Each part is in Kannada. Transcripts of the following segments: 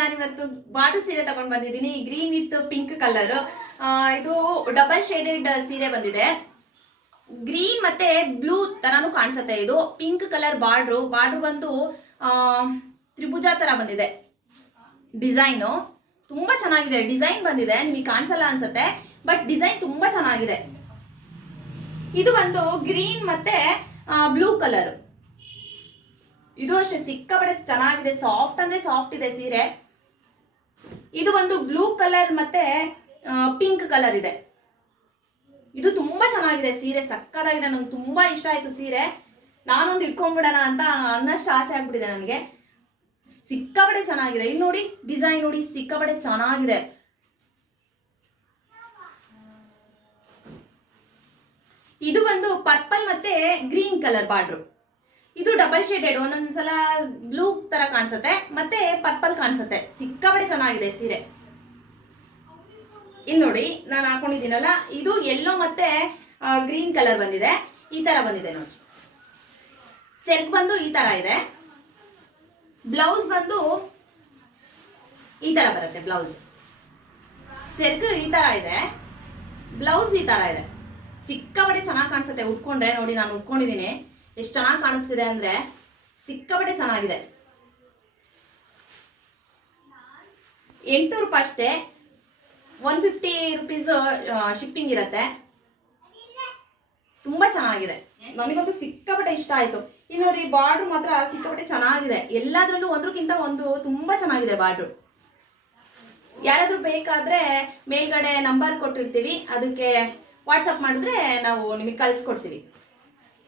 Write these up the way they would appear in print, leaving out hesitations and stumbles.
ನಾನಿವತ್ತು ಬಾರ್ಡರ್ ಸೀರೆ ತಗೊಂಡ್ ಬಂದಿದ್ದೀನಿ. Green with pink colour. ಇದು ಡಬಲ್ ಶೇಡೆಡ್ ಸೀರೆ ಬಂದಿದೆ. ಗ್ರೀನ್ ಮತ್ತೆ ಬ್ಲೂ ತರಾನು ಕಾಣಿಸುತ್ತೆ. ಇದು ಪಿಂಕ್ ಕಲರ್ ಬಾರ್ಡರ್ ಬಂದು ತ್ರಿಭುಜ ತರ ಬಂದಿದೆ. ಡಿಸೈನು ತುಂಬಾ ಚೆನ್ನಾಗಿದೆ. ಡಿಸೈನ್ ಬಂದಿದೆ, ನಿಮಗೆ ಕಾಣಿಸಲ್ಲ ಅನ್ಸುತ್ತೆ, ಬಟ್ ಡಿಸೈನ್ ತುಂಬಾ ಚೆನ್ನಾಗಿದೆ. ಇದು ಒಂದು ಗ್ರೀನ್ ಮತ್ತೆ ಬ್ಲೂ ಕಲರ್. ಇದು ಅಷ್ಟೇ ಸಿಕ್ಕಾಪಟ್ಟೆ ಚೆನ್ನಾಗಿದೆ. ಸಾಫ್ಟ್ ಅಂದ್ರೆ ಸಾಫ್ಟ್ ಇದೆ ಸೀರೆ. ಇದು ಒಂದು ಬ್ಲೂ ಕಲರ್ ಮತ್ತೆ ಪಿಂಕ್ ಕಲರ್ ಇದೆ. ಇದು ತುಂಬಾ ಚೆನ್ನಾಗಿದೆ ಸೀರೆ, ಸಕ್ಕತ್ತಾಗಿದೆ. ನಂಗೆ ತುಂಬಾ ಇಷ್ಟ ಆಯ್ತು ಸೀರೆ. ನಾನೊಂದು ಇಟ್ಕೊಂಡ್ಬಿಡೋಣ ಅಂತ ಅನ್ನಷ್ಟು ಆಸೆ ಆಗ್ಬಿಟ್ಟಿದೆ ನನಗೆ. ಸಿಕ್ಕಾಪಟ್ಟೆ ಚೆನ್ನಾಗಿದೆ. ಇಲ್ಲಿ ನೋಡಿ, ಡಿಸೈನ್ ನೋಡಿ, ಸಿಕ್ಕಾಪಟ್ಟೆ ಚೆನ್ನಾಗಿದೆ. ಇದು ಒಂದು ಪರ್ಪಲ್ ಮತ್ತೆ ಗ್ರೀನ್ ಕಲರ್ ಬಾರ್ಡರ್. ಇದು ಡಬಲ್ ಶೇಡೆಡ್. ಒಂದೊಂದ್ಸಲ ಬ್ಲೂ ತರ ಕಾಣಿಸುತ್ತೆ, ಮತ್ತೆ ಪರ್ಪಲ್ ಕಾಣಿಸುತ್ತೆ. ಸಿಕ್ಕಾಪಟ್ಟೆ ಚೆನ್ನಾಗಿದೆ ಸೀರೆ. ಇಲ್ಲಿ ನೋಡಿ, ನಾನು ಹಾಕೊಂಡಿದ್ದೀನಲ್ಲ, ಇದು ಯೆಲ್ಲೋ ಮತ್ತೆ ಗ್ರೀನ್ ಕಲರ್ ಬಂದಿದೆ. ಈ ತರ ಬಂದಿದೆ ನೋಡಿ. ಸೆಲ್ಕ್ ಬಂದು ಈ ತರ ಇದೆ. ಬ್ಲೌಸ್ ಬಂದು ಈ ತರ ಬರುತ್ತೆ. ಬ್ಲೌಸ್ ಸೆಲ್ಕ್ ಈ ತರ ಇದೆ, ಬ್ಲೌಸ್ ಈ ತರ ಇದೆ. ಸಿಕ್ಕಾಪಟ್ಟೆ ಚೆನ್ನಾಗಿ ಕಾಣಿಸುತ್ತೆ ಉಟ್ಕೊಂಡ್ರೆ. ನೋಡಿ, ನಾನು ಉಟ್ಕೊಂಡಿದ್ದೀನಿ, ಎಷ್ಟು ಚೆನ್ನಾಗಿ ಕಾಣಿಸ್ತಿದೆ ಅಂದ್ರೆ ಸಿಕ್ಕಾಪಟ್ಟೆ ಚೆನ್ನಾಗಿದೆ. 800 ರೂಪಾಯಿ ಅಷ್ಟೇ. 150 ರುಪೀಸ್ ಶಿಪ್ಪಿಂಗ್ ಇರುತ್ತೆ. ತುಂಬಾ ಚೆನ್ನಾಗಿದೆ. ನನಗಂತೂ ಸಿಕ್ಕಾಪಟ್ಟೆ ಇಷ್ಟ ಆಯ್ತು. ಇಲ್ಲಿ ನೋಡಿ, ಬಾರ್ಡರ್ ಮಾತ್ರ ಸಿಕ್ಕಾಪಟ್ಟೆ ಚೆನ್ನಾಗಿದೆ. ಎಲ್ಲಾದ್ರಲ್ಲೂ ಒಂದ್ರಕ್ಕಿಂತ ಒಂದು ತುಂಬಾ ಚೆನ್ನಾಗಿದೆ ಬಾರ್ಡರ್. ಯಾರಾದ್ರೂ ಬೇಕಾದ್ರೆ ಮೇಲ್ಗಡೆ ನಂಬರ್ ಕೊಟ್ಟಿರ್ತೀವಿ, ಅದಕ್ಕೆ ವಾಟ್ಸಪ್ ಮಾಡಿದ್ರೆ ನಾವು ನಿಮಗೆ ಕಳಿಸ್ಕೊಡ್ತೀವಿ.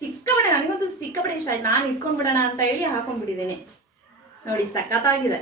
ಸಿಕ್ಕಾಪಟ್ಟೆ, ನನಗಂತೂ ಸಿಕ್ಕಾಪಟ್ಟೆ ಇಷ್ಟ ಆಯ್ತು. ನಾನು ಇಟ್ಕೊಂಡ್ಬಿಡೋಣ ಅಂತ ಹೇಳಿ ಹಾಕೊಂಡ್ಬಿಟ್ಟಿದ್ದೀನಿ. ನೋಡಿ, ಸಖತ್ತಾಗಿದೆ.